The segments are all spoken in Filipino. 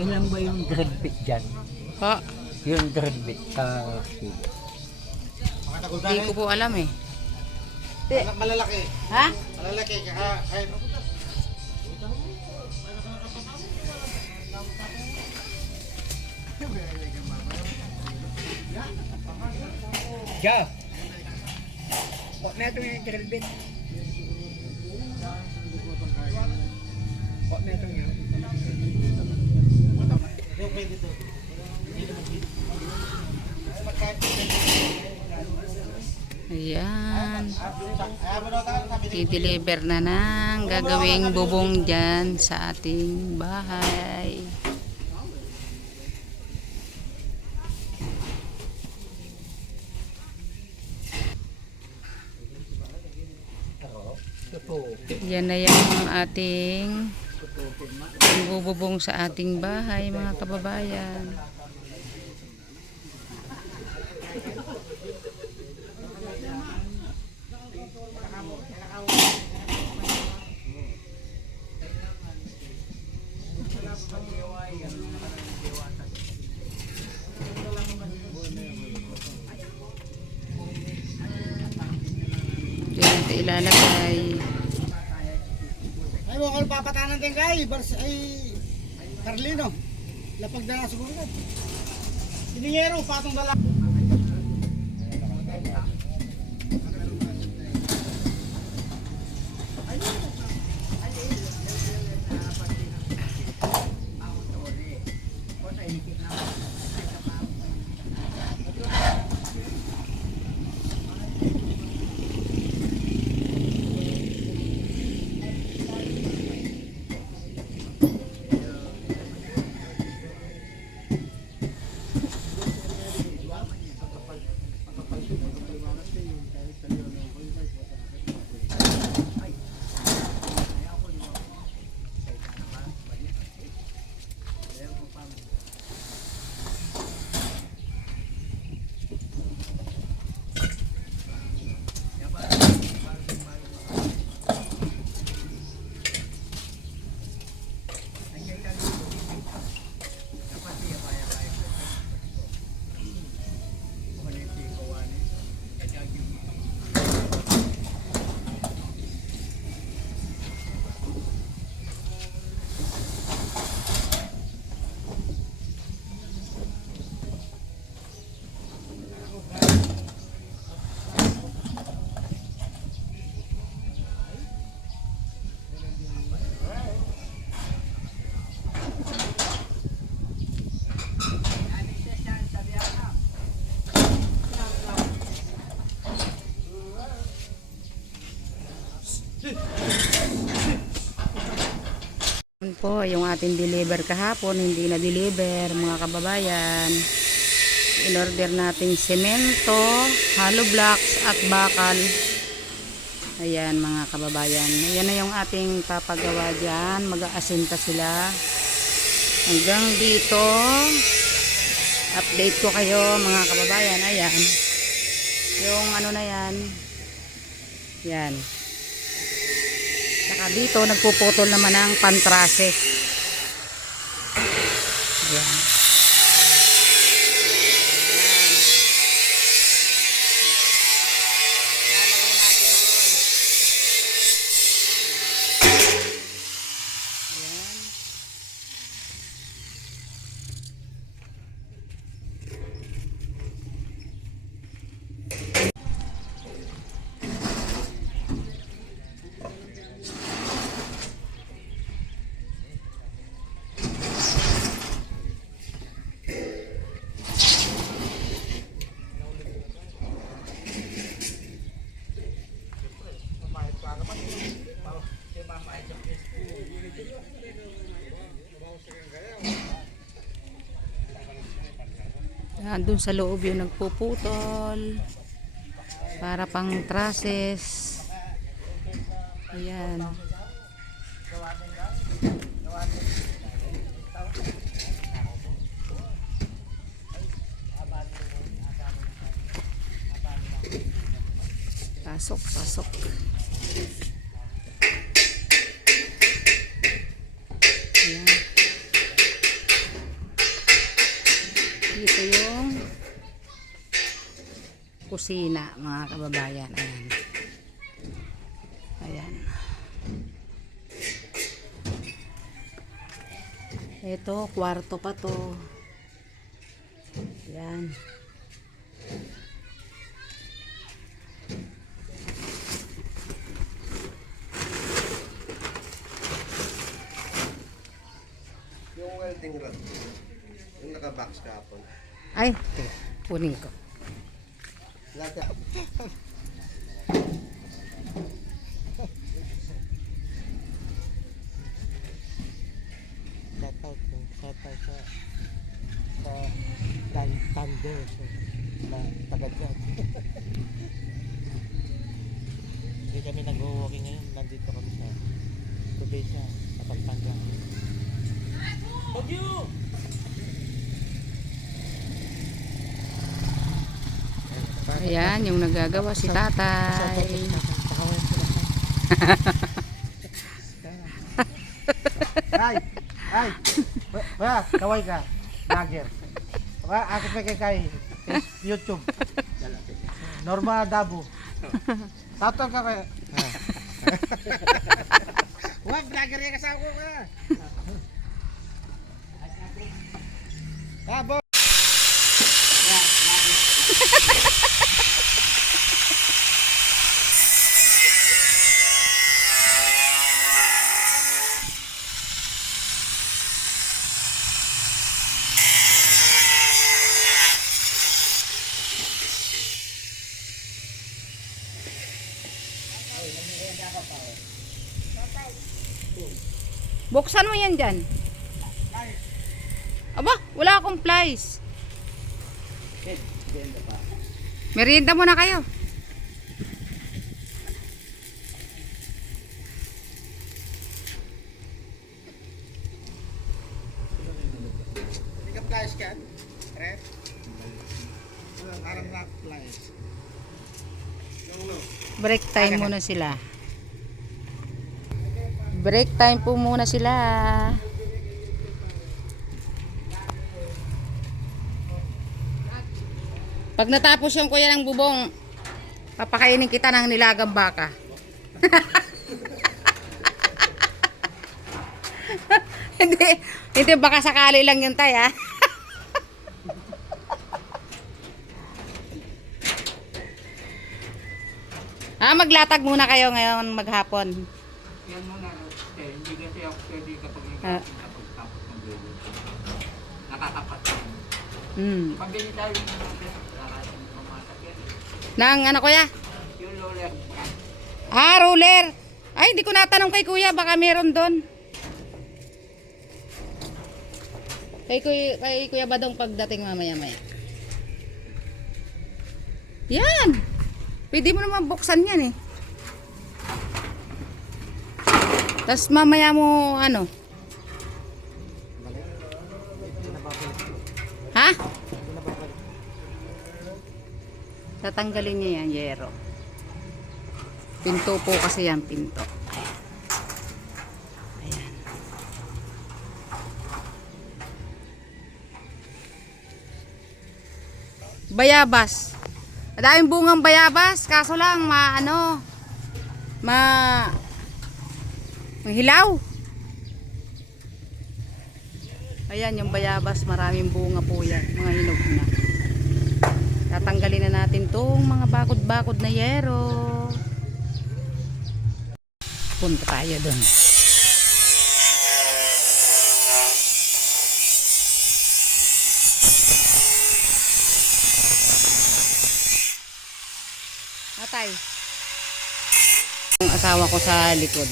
Ilan ba yung drill bit dyan? Po, Yung drill bit sa sili. hindi ko po alam eh. Malalaki. Ha? Malalaki. Kaya Ja! Huwag na ito yung drill bit. Huwag na ito yung pwede ito. Ayan. I-deliver na ng gagawing bubong dyan sa ating bahay. Yan na yung ating bubong sa ating bahay, mga kababayan. Diyan natin ilalagay. Ay, mo ako papatanan din kay Carlino. Lapag na siguro ka. Siningero, patong dala. Yun po, yung ating deliver kahapon, hindi na deliver, mga kababayan. In-order natin semento, hollow blocks at bakal. Ayan, mga kababayan. Ayan na yung ating papagawa dyan. Mag-aasinta sila. Hanggang dito, update ko kayo, mga kababayan. Ayan. Yung ano na yan. Yan. Saka dito, nagpuputol naman ng pantrase. Ayan. Doon sa loob yung nagpuputol para pang trusses. Ayan. Pasok, pasok. Ayan. Dito yung kusina, mga kababayan. Ayan. Ayan. Ito, kwarto pa to. Ayan. Yung welding rod, yung naka-box kahapon. Ay, ito. Kunin ko. Lahat Shoutout sa Thunder na taga dyan. Hindi kami nag-walking ngayon. Nandito kami sa Tubesa, sa Pampanga. Ayan, yung nagagawa si tatay. Ay! Ay! Wala, kaway ka. Vlogger. Wala, ako pa kay YouTube. Norma Dabo. Tato ka kaya. Wala, vlogger yung kasama ko ka. Dabo! Buksan mo yan dyan. Aba, wala akong flies. Merienda muna kayo. Hindi ka flash ka? Red? Parang rock flash. Break time muna sila. Break time po muna sila. Pag natapos yung kuya ng bubong, papakainin kita ng nilagang baka. Hindi baka sakali lang yun tay ha. Maglatag muna kayo ngayon maghapon. Yan muna, hindi kasi ako pwede kapag tapos ng dulo. Nakakapat. Pabili tayo ng mga Nang ano kuya? yung roller. Ruler. Ay, hindi ko natanong kay kuya, baka meron doon. Kay kuya Badong pagdating mamaya-maya. Yan. Pwede mo naman buksan yan eh. Tapos mamaya mo ano? Ha? Tatanggalin niya yan, yero. Pinto po kasi yan, pinto. Ayan. Bayabas. Madaming bungang bayabas, kaso lang hilaw. Ayan yung bayabas, maraming bunga po yan, mga hinog na. Tatanggalin na natin tong mga bakod-bakod na yero. Punta tayo dun. Atay. Ang asawa ko sa likod.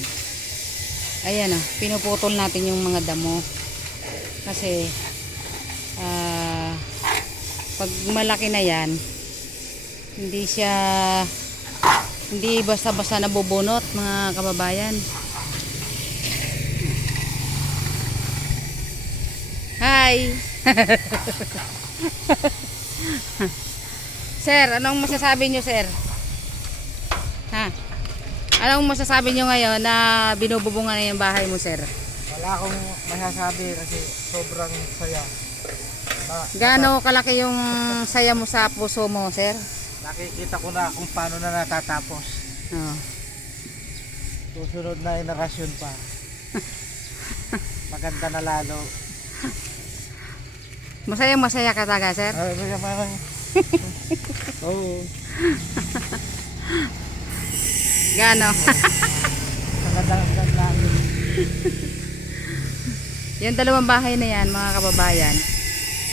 Ayan pinuputol natin yung mga damo. Kasi pag malaki na yan, hindi basta-basta nabubunot mga kababayan. Hi! Sir, anong masasabi nyo sir? Ha? Anong masasabi nyo ngayon na binububungan na yung bahay mo sir? Wala akong masasabi kasi sobrang saya. Gaano kalaki yung saya mo sa puso mo, sir? Nakikita ko na kung paano na natatapos. Oh. Susunod na generasyon pa. Maganda na lalo. Masaya ka talaga, sir? Oo. Gaano? Maganda lalo. Yung dalawang bahay na yan, mga kababayan,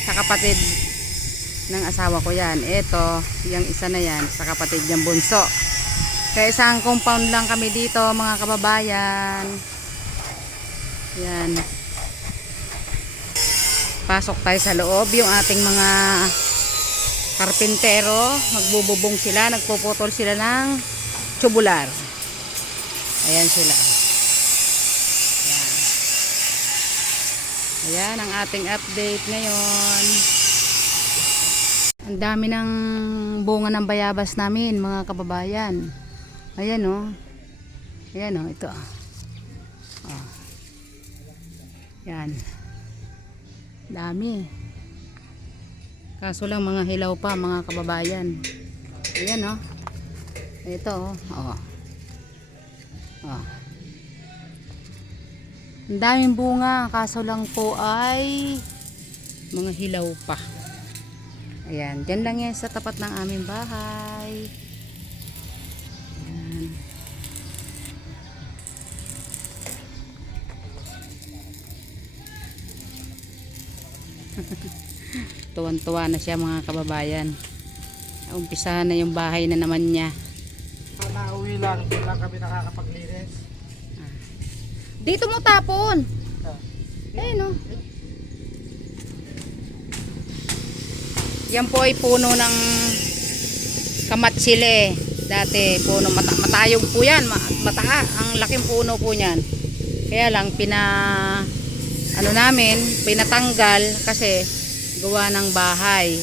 sa kapatid ng asawa ko yan. Ito, yung isa na yan, sa kapatid niyang bunso. Kaya isang compound lang kami dito, mga kababayan. Yan. Pasok tayo sa loob. Yung ating mga karpintero, magbububong sila, nagpuputol sila ng tubular. Ayan sila. Ayan ang ating update ngayon. Ang dami ng bunga ng bayabas namin, mga kababayan. Ayan o. Ayan o, ito. Oh. Yan. Dami. Kaso lang mga hilaw pa, mga kababayan. Ayan o. Ito o. Oh. Oh. Ang daming bunga, kaso lang po ay mga hilaw pa. Ayan, dyan lang yan sa tapat ng aming bahay. Ayan. Tuwan-tuwa na siya, mga kababayan. Umpisahan na yung bahay na naman niya. Sana uwi lang, hindi lang kami nakakapaglinis. Dito mo tapon. Ayun o. Yan po ay puno ng kamatsile. Dati puno matayog po yan. Mataha. Ang laking puno po niyan. Kaya lang pinatanggal kasi gawa ng bahay.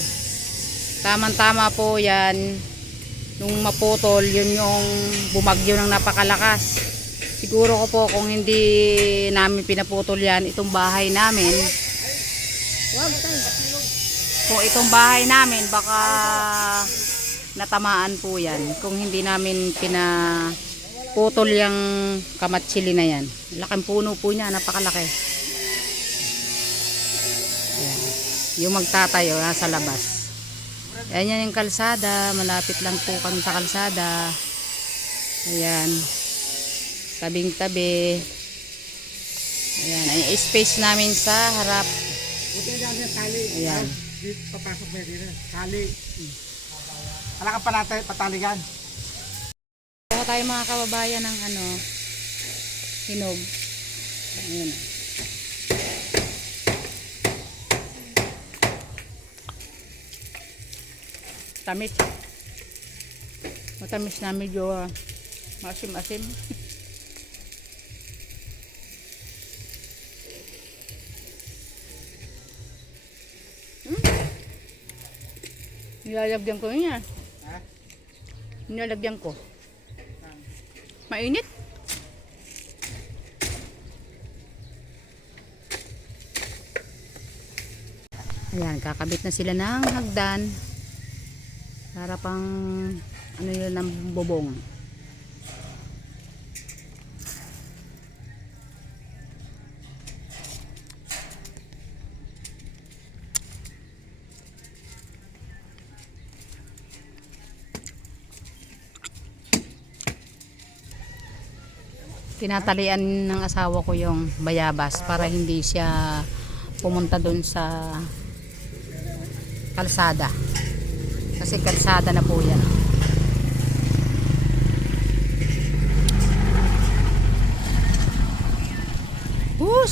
Tamang-tama po yan. Nung maputol, yun yung bumagyo ng napakalakas. Siguro ko po kung hindi namin pinaputol yan, itong bahay namin. Kung itong bahay namin, baka natamaan po yan. Kung hindi namin pinaputol yung kamatsili na yan. Laking puno po niya, napakalaki. Ayan. Yung magtatayo nasa labas. Ayan yan yung kalsada, malapit lang po kami sa kalsada. Ayan. Tabing-tabi. Ayan, ay space namin sa harap. Ayan. Dito papasok mo dito. Tali. Wala ka pa natin pataligan. Kuha tayo, mga kababayan, ng hinog. Ayan. Tamis. Matamis na medyo masim-asim. Nilalagyan ko niya. Ha? Nilalagyan ko. Mainit. Ayan, kakabit na sila ng hagdan. Para pang yun ng bubong. Tinatalian ng asawa ko yung bayabas para hindi siya pumunta dun sa kalsada. Kasi kalsada na po yan.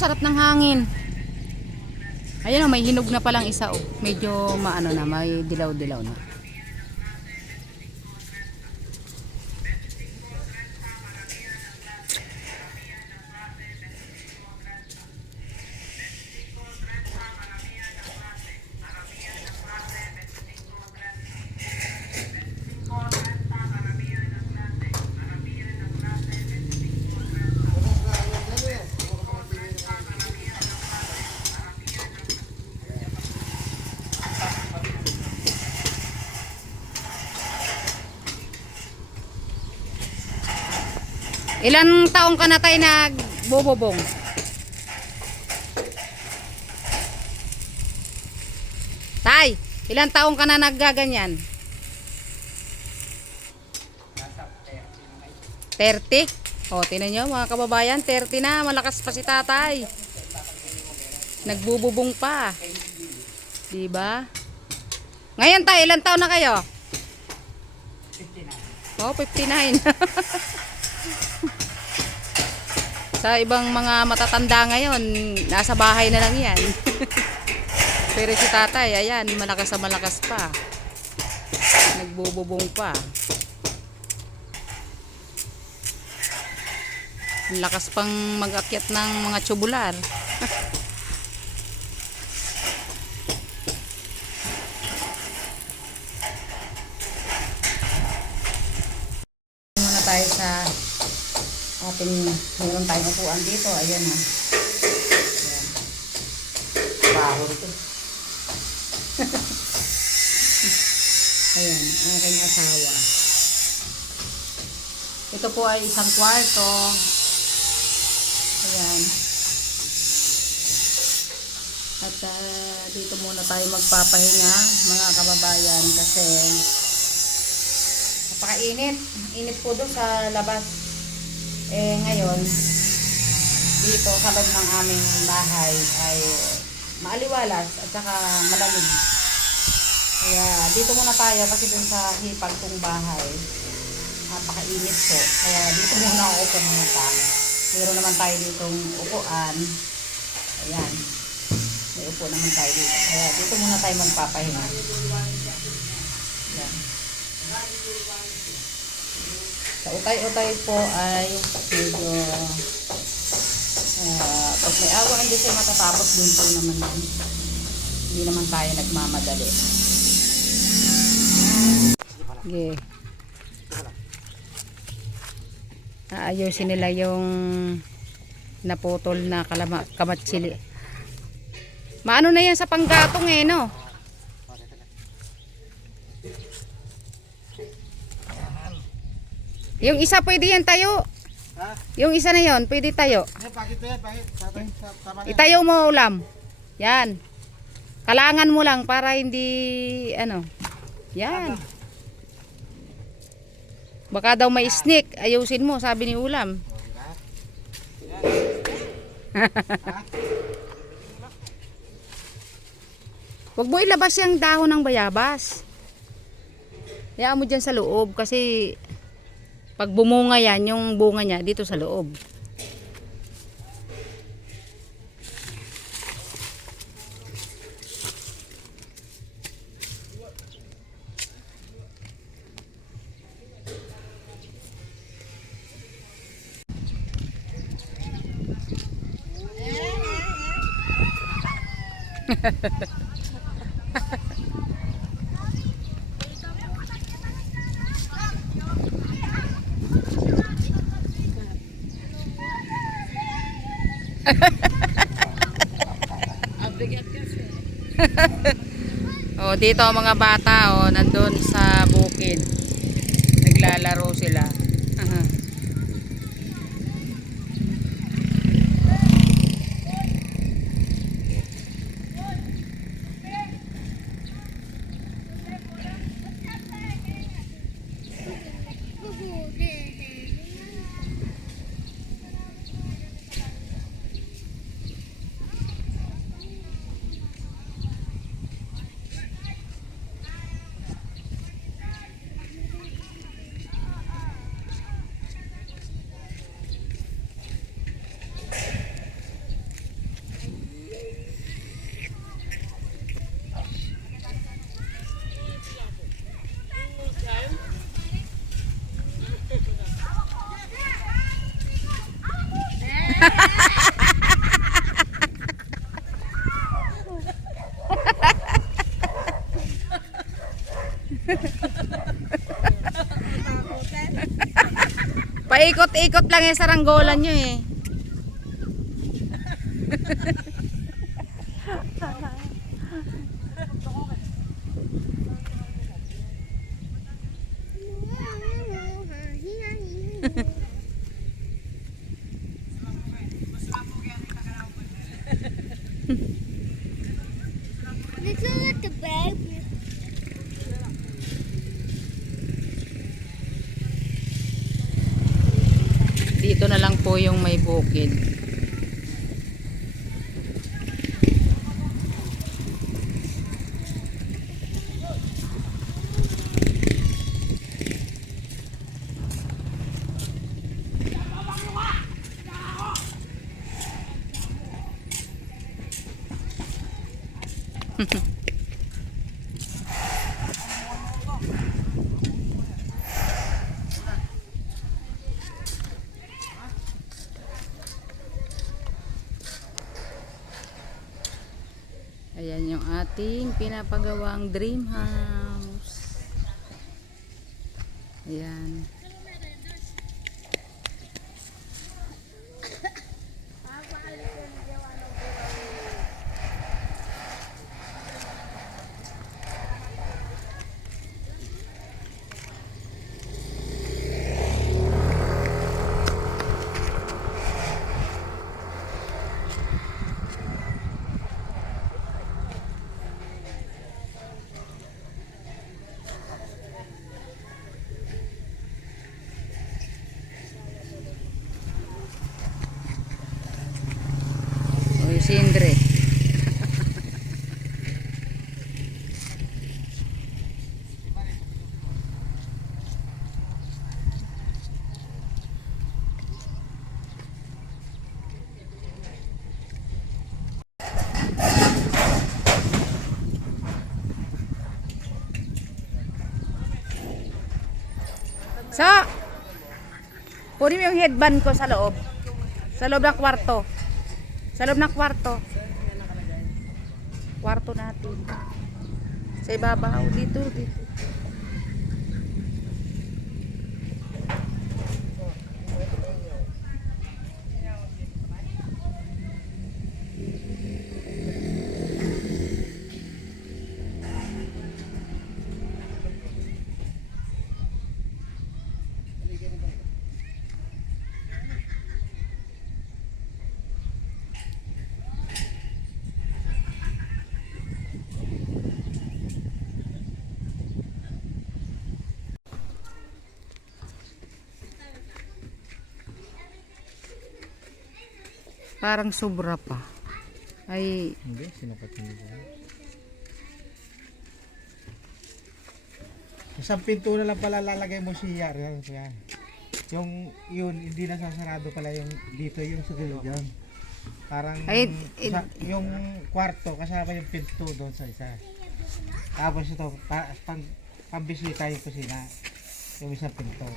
Sarap ng hangin. Ayan o, may hinog na palang isa o. Medyo maano na, may dilaw-dilaw na. Ilan taong ka na tayo nagbububong? Tay, ilan taong ka na naggaganyan? Nasa 30 na 30? O, tinan nyo mga kababayan, 30 na. Malakas pa si tatay. Nagbububong pa. Diba? Ngayon tayo, ilan taon na kayo? 59. Oh, 59. Sa ibang mga matatanda ngayon, nasa bahay na lang yan. Pero si tatay, ayan, malakas na malakas pa. Nagbububong pa. Ang lakas pang mag-akyat ng mga tubular. Muna tayo sa ating, meron tayong upuan dito. Ayan ha. Ayan. Baho ito. Ayan, ang aking asawa. Ito po ay isang kwarto. Ayan. At dito muna tayo magpapahinga mga kababayan kasi napakainit. Init po doon sa labas. Ngayon dito sa loob ng aming bahay ay maaliwalas at saka malamig. Kaya dito muna tayo kasi doon sa hipag kong bahay napakainit po. Kaya dito muna ako upo muna tayo. Meron naman tayo ditong upuan. Ayan. May upo naman tayo dito. Kaya dito muna tayo magpapahinga. Ayan. Sa utay-utay po ay medyo pag may awa hindi siya matatapos din po naman yan. Hindi naman tayo nagmamadali. Okay. Aayusin nila yung naputol na kamatsili. Maano na yan sa panggatong no? Yung isa pwede yan tayo. Ha? Yung isa na yon pwede tayo. Bakit yan? Bakit? Tama na. Itayo mo ulam. Yan. Kalangan mo lang para hindi ano. Yan. Baka daw may snake. Ayusin mo, sabi ni Ulam. Huwag mo ilabas yung dahon ng bayabas. Hayaan mo dyan sa loob kasi pag bumunga yan, yung bunga niya dito sa loob. Oh, dito ang mga bata nandun sa bukid. Naglalaro sila. Paikot-ikot lang yung saranggolan nyo Ito na lang po yung may bukid. Ayan yung ating pinapagawang dream house. Ayan. Uy, Sindre. Sa kunin mo yung headband ko sa loob. Sa loob ng kwarto. Sa loob ng kwarto. Kwarto natin. Sa ibabaw. Dito, dito. Parang sobra pa. Ay, Hindi, sinapat mo dito. Isang pinto na lang pala lalagay mo siya. Yan. Yung yun, hindi na sasarado pala yung dito, yung sa gilid yan. Parang yung kwarto kasama yung pinto doon sa isa. Tapos ito, pambisita yung kusina. Yung isang pinto.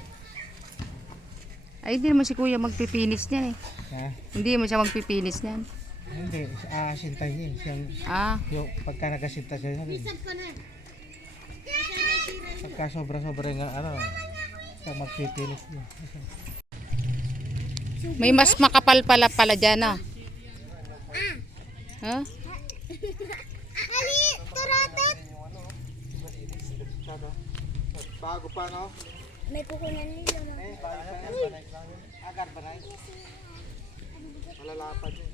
ay hindi naman si kuya magpipinis niyan eh. Ha? Hindi mo siya magpipinis niyan. Hindi, sinta niya. Siyang, Ah, yung pagka nagasinta siya, pagka sobra-sobra yung siya magpipilis niya. may mas makapal pala dyan ah. Ha? Ali, turatet. Bago pa, no? May kukunan nila na. Agar ba na? Malalapad yun.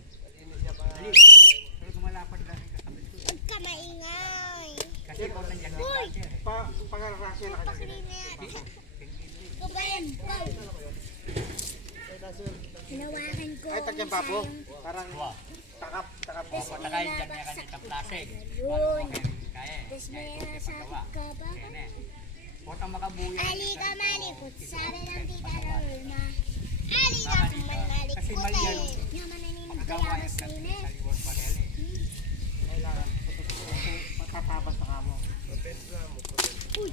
Huwag ka maingay. Kasi ikaw nandiyan na Uy! Pangarasya na kasi. Kubayan, go! Hinawakan ko. Ay, tagyang papo. Parang takap. Patakayin dyan niya kanita plastic. Yun. Kaya eh. Tapos may nasakit ka ba? Yan eh. Potang makabuya. Ali ka malikot. Sabi ng tita Norma. Ali ka man malikot Kasi mali yan. eh. Yaman na ninong Agawa kaya yan. masinis. Kaliwan pa rin eh. Matatabas na kamo. Uy!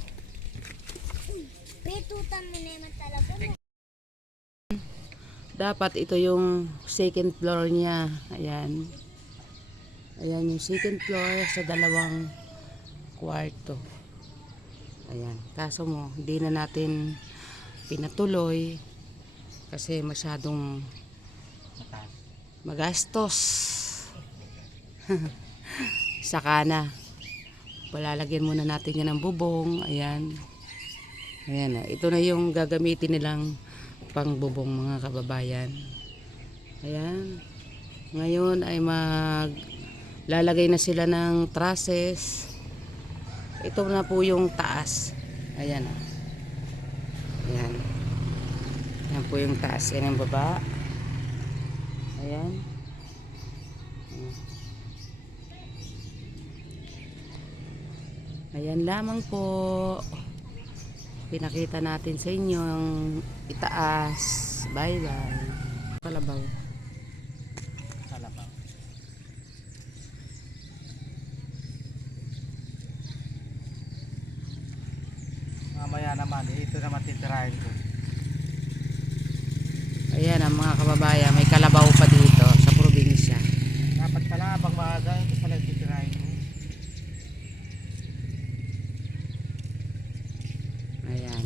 Uy! Petutan mo na naman talaga. Dapat ito yung second floor niya. Ayan. Ayan yung second floor sa dalawang kwarto. Ayan. Kaso mo, hindi na natin pinatuloy kasi masyadong magastos. Saka na. Palalagyan muna natin yan ng bubong. Ayan. Ayan na. Ito na yung gagamitin nilang pangbubong mga kababayan. Ayan. Ngayon ay lalagay na sila ng trusses. Ito na po yung taas. Ayan. Ayan. Yan po yung taas. Yan ang baba. Ayan. Ayan lamang po. Pinakita natin sa inyo ang itaas. Bye bye. Kalabaw. Kalabaw. Mamaya naman, ito naman titirahin ko. Ayan ang mga kababayan. May kalabaw pa dito sa probinsya. Dapat pala habang maaga, ito pala titirahin ko. Ayan.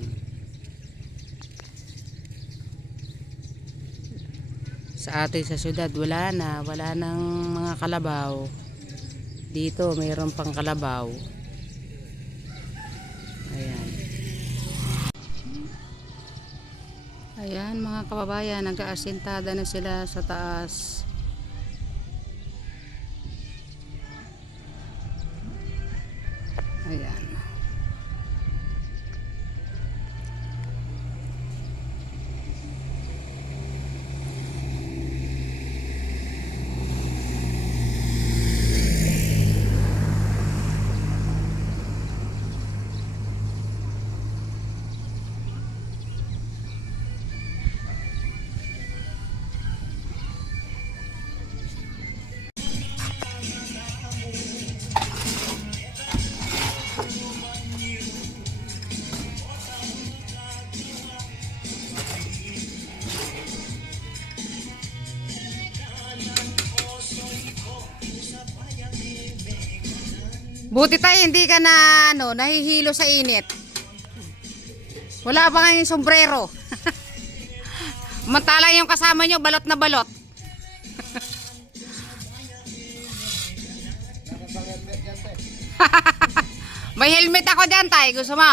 Sa atin sa syudad wala nang mga kalabaw. Dito mayroon pang kalabaw. Ayan. Ayan mga kababayan, nag-aasintada na sila sa taas. Ayan. Buti tayo hindi ka na nahihilo sa init. Wala pa kayong sombrero. Mantala yung kasama nyo, balot na balot. May helmet ako dyan, tay. Gusto mo?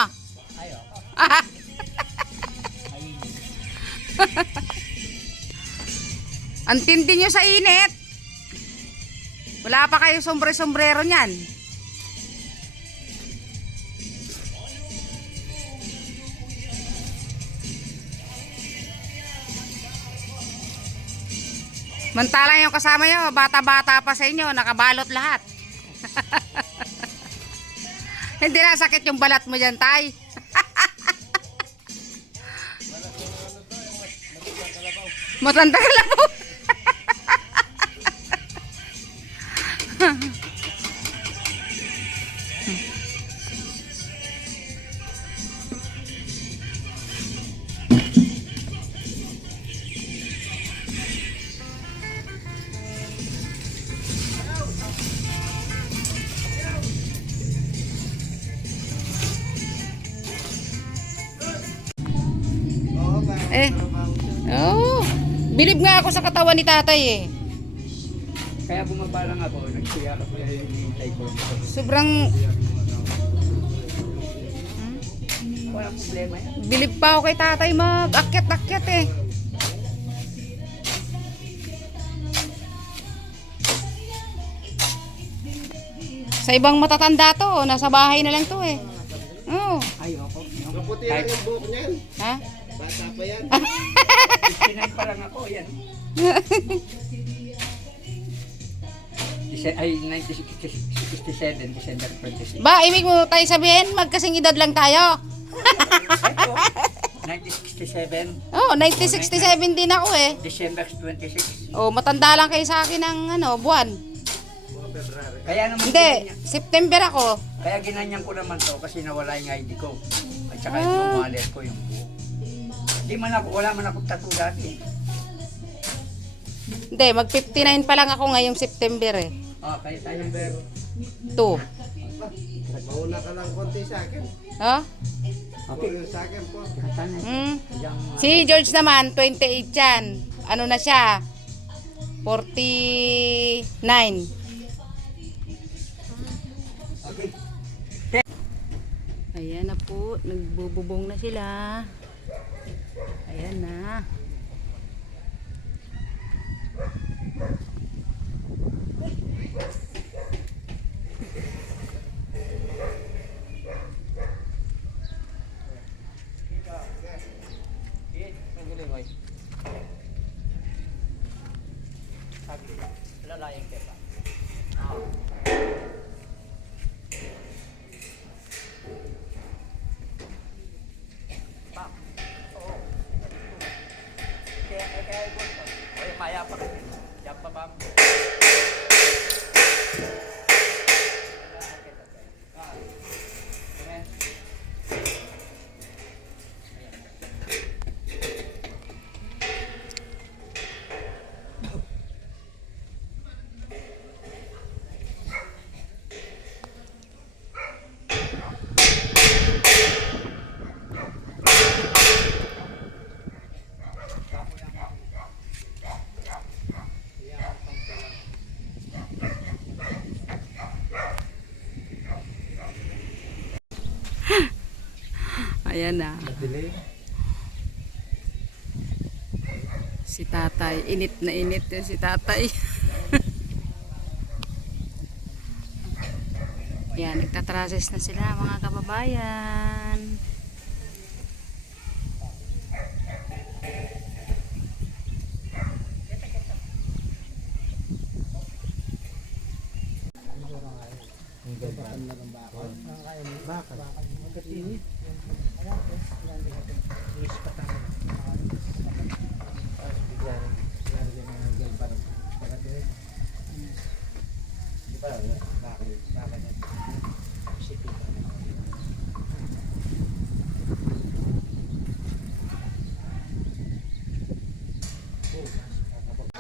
Ang tindi nyo sa init. Wala pa kayong sombrero nyan. Mantala yung kasama nyo, bata-bata pa sa inyo, nakabalot lahat. Hindi na sakit yung balat mo dyan, tay. Matanda kalabaw. Bilib nga ako sa katawan ni tatay eh. Kaya bumaba lang ako, nagsiya ako yung hintay ko. Sobrang Walang problema yan. bilib pa ako kay tatay mag-akyat-akyat eh. Sa ibang matatanda to, nasa bahay na lang to eh. Oo. Ayoko. Kaputi lang yung buhok niyan. Ha? Bata pa yan. 59 pa lang ako, yan. Ay, 1967, December 26. Ba, ibig mo tayo sabihin, magkasing edad lang tayo. Ito, 1967, Oh, 1967 din ako eh. December 26. Oh, matanda lang kayo sa akin ng buwan. Kaya naman Hindi, ginanyan- September ako. kaya ginanyan ko naman to kasi nawala yung ID ko. At saka yung wallet ko, yung buhok. Di man ako, wala man ako tattoo dati. Hindi, mag 59 pa lang ako ngayong September eh. Ah, kaya tayo. 2. Mauna ka lang konti sa akin. Oh? Okay. Mauna sa akin po. Katana. Hmm. Yang, Si George naman, 28 yan. Ano na siya? 49. Ayan na po, nagbububong na sila. Ayan na. Ang galing, boy. alalayan kita. Pak. Oo. Kaya ibon pa. Oy, kaya pa rin. Diyan pa ba? Ayan na. Si tatay. Init na init yun si tatay. Yan, nagtatrases na sila mga kababayan.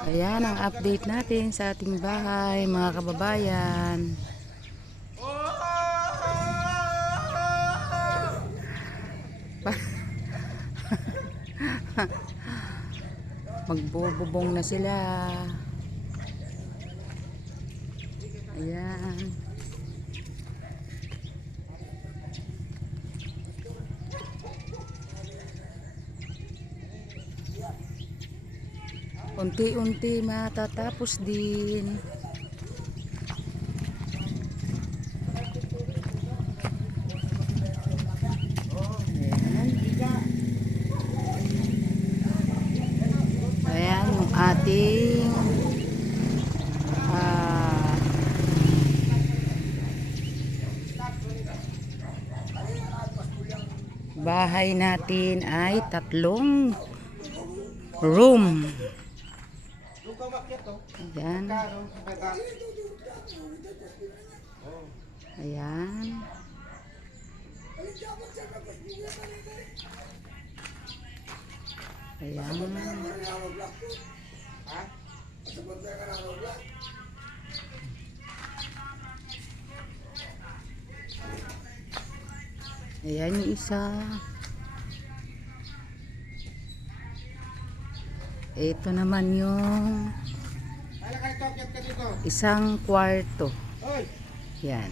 Ayan ang update natin sa ating bahay mga kababayan. Magbububong na sila. Ayan. Unti-unti matatapos din. Ayan yung ating bahay natin ay 3 room. Ayan. Ayan. Ayan. Ayan yung isa. Ito naman yung isang kwarto. Yan.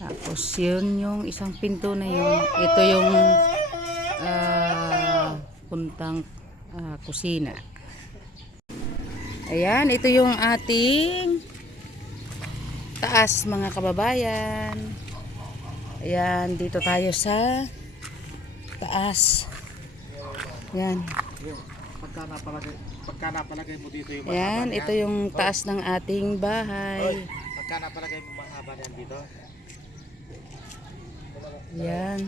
Tapos yun yung isang pinto na yun. Ito yung puntang kusina. Ayan, ito yung ating taas mga kababayan. Ayan, dito tayo sa taas. Ayan. Pagka napalagay mo dito yung Ayan, ito yung taas ng ating bahay. Pagka napalagay mo mahaba yan dito. Ayan.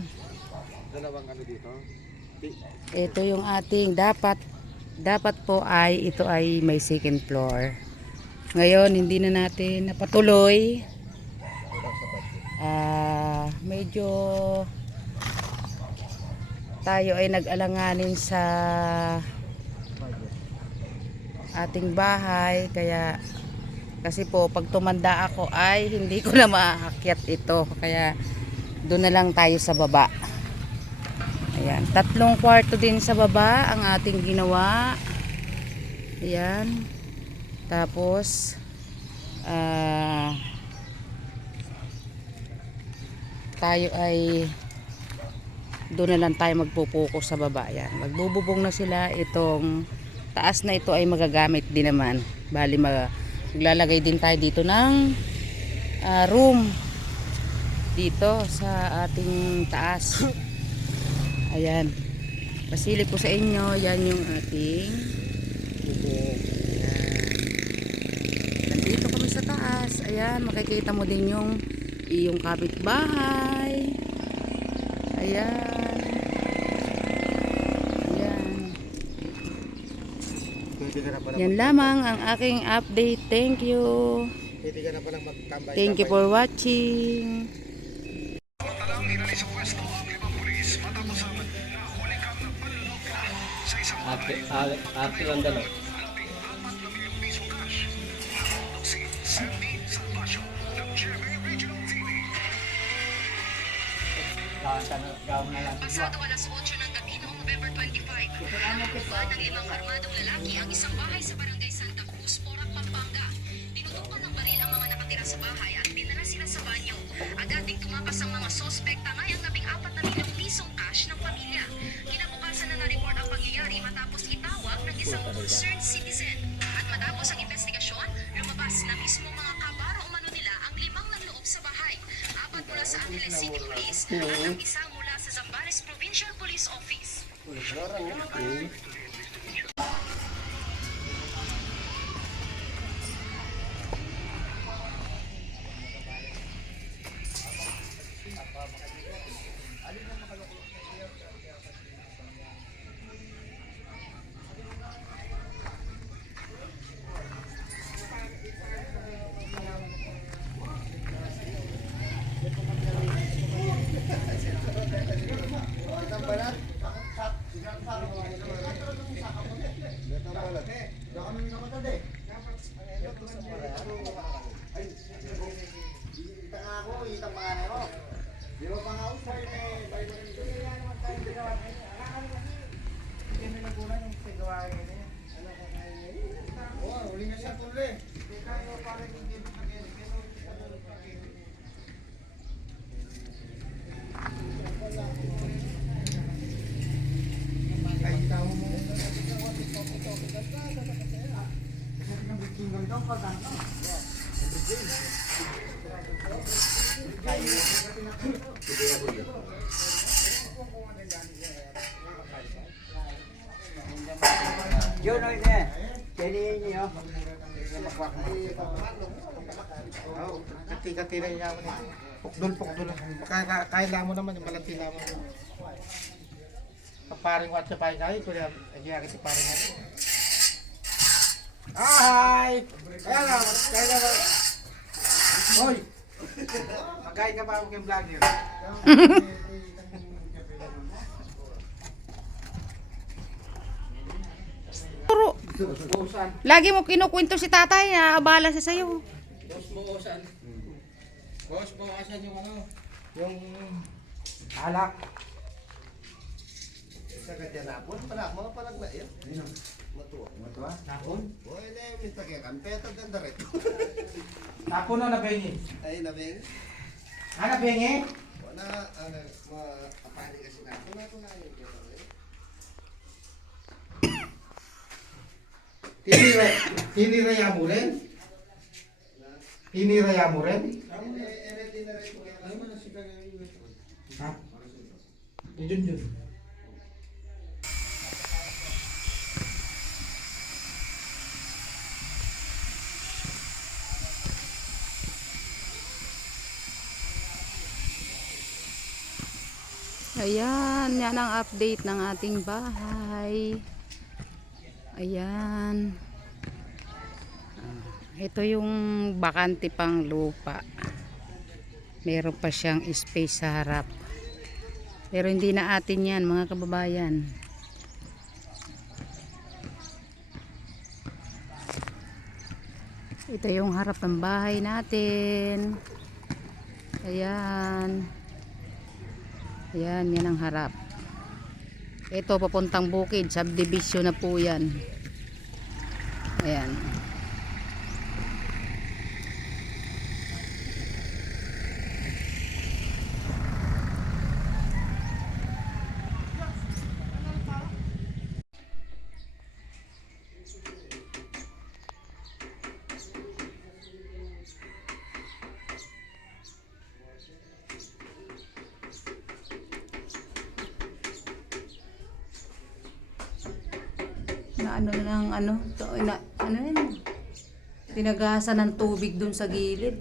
Dalawang ano dito. Ito yung ating dapat po ay ito ay may second floor. Ngayon hindi na natin napatuloy. Medyo tayo ay nag-alanganin sa ating bahay kaya kasi po pag tumanda ako ay hindi ko na maakyat ito kaya doon na lang tayo sa baba. Ayan, 3 kwarto din sa baba ang ating ginawa. Ayan. Tapos tayo ay doon na lang tayo magpupuko sa baba. Ayan. Magbububong na sila. Itong taas na ito ay magagamit din naman. Bali maglalagay din tayo dito ng room dito sa ating taas. Ayan. Pasilip ko sa inyo, yan yung ating bubong. Ayan. Nandito kami sa taas. Ayan, makikita mo din yung iyong kapitbahay. Ayan. Ayan. Pwede ka na pala Yan lamang ang aking update. Thank you. Pwede ka na palang magtambay. Thank you for watching. Ate lang dalaw. Pasado alas 8 ng gabi noong November 25, nakuha ng 5 armadong lalaki ang isang bahay sa barangay Santa Cruz, Porac, Pampanga. Tinutukan ng baril ang mga nakatira sa bahay at dinala sila sa banyo. Agad ding tumakas ang mga sospek, tangay ang 14 na milyong pisong cash ng pamilya. Kinabukasan na na-report ang pangyayari matapos itawag ng isang concerned citizen. At matapos ang investigasyon, lumabas na mismo mga kabaro umano nila ang 5 nanloob sa bahay. 4 mula sa Angeles City Police at ang isa mula sa Zambales Provincial Police Office. Yun o niya. Kaya niyo. Kati-kati na yung yaman ito. Pukdul. Kaya mo naman yung malanti lamang. Kaparing wat sa pahay kayo. Kaya nagyari si paring wat. Ay! Kaya nga. Hoy! Magkain ka pa ako kayong vlogger. Puro. Lagi mo kinukwento si tatay na abala siya sa'yo. Boss, bukasan yung ano, yung alak. Sa kanya napon, mga palag na yan. Matuwa. Napon? Boy, na yung minta kaya kampeta ganda rin. Napon na nabengi. Ay, nabing. Nabengi? Wala, apali kasi napon na ito na yun. Tiniraya mo rin? Tiniraya mo rin? Ha? Yun. Ayan, yan ang update ng ating bahay. Ayan. Ito yung bakante pang lupa. Meron pa siyang space sa harap. Pero hindi na atin yan, mga kababayan. Ito yung harap ng bahay natin. Ayan. Ayan, yan ang harap. Ito papuntang bukid, subdivision na po yan. Ayan. inaano ng ano, to, ano yun, tinagasan ng tubig dun sa gilid.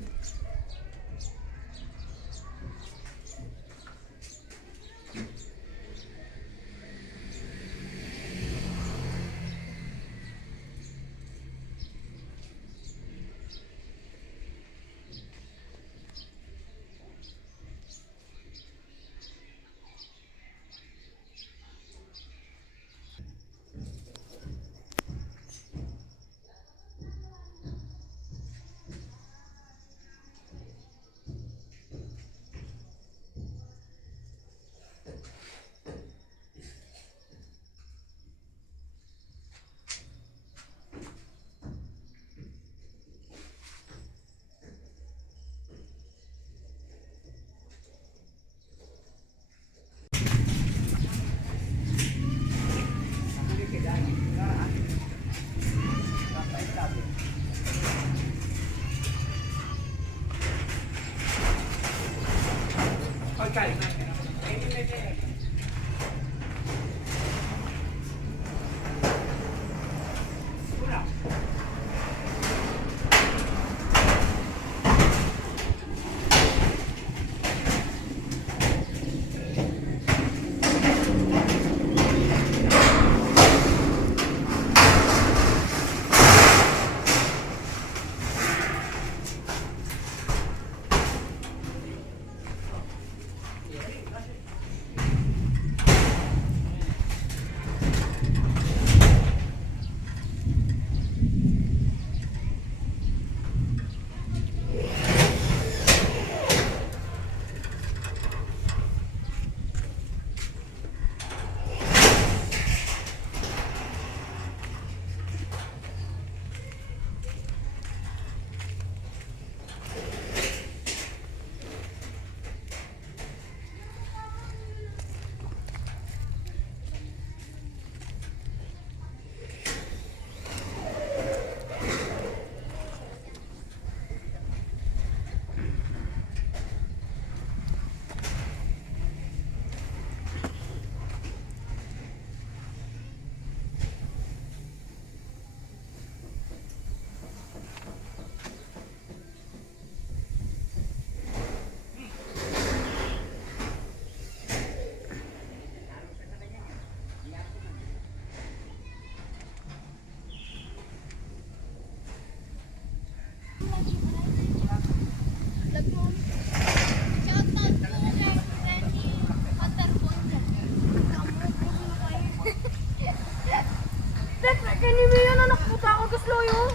Kanina yan, anak puta ako, gaslo yun.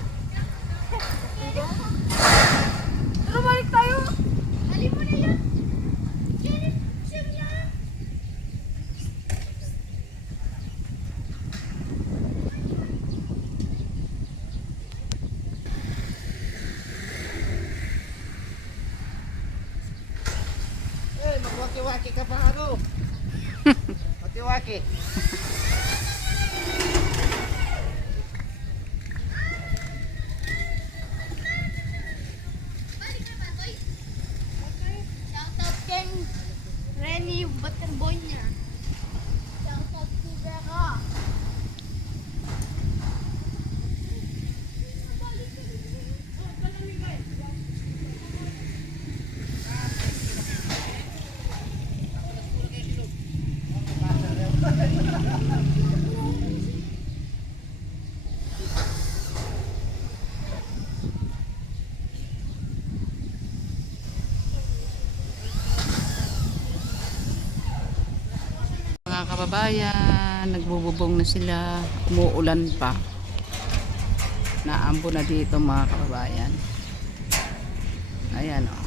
Pero balik tayo. Alin mo na yan. Siyem yan. Eh, magwaki-waki ka pa ano? Waki-waki. Shoutout kay Renny, yung butterboy niya. Shoutout kay Becca. Mga kababayan, nagbububong na sila, umuulan pa. Naambo na dito mga kababayan. Ayan o.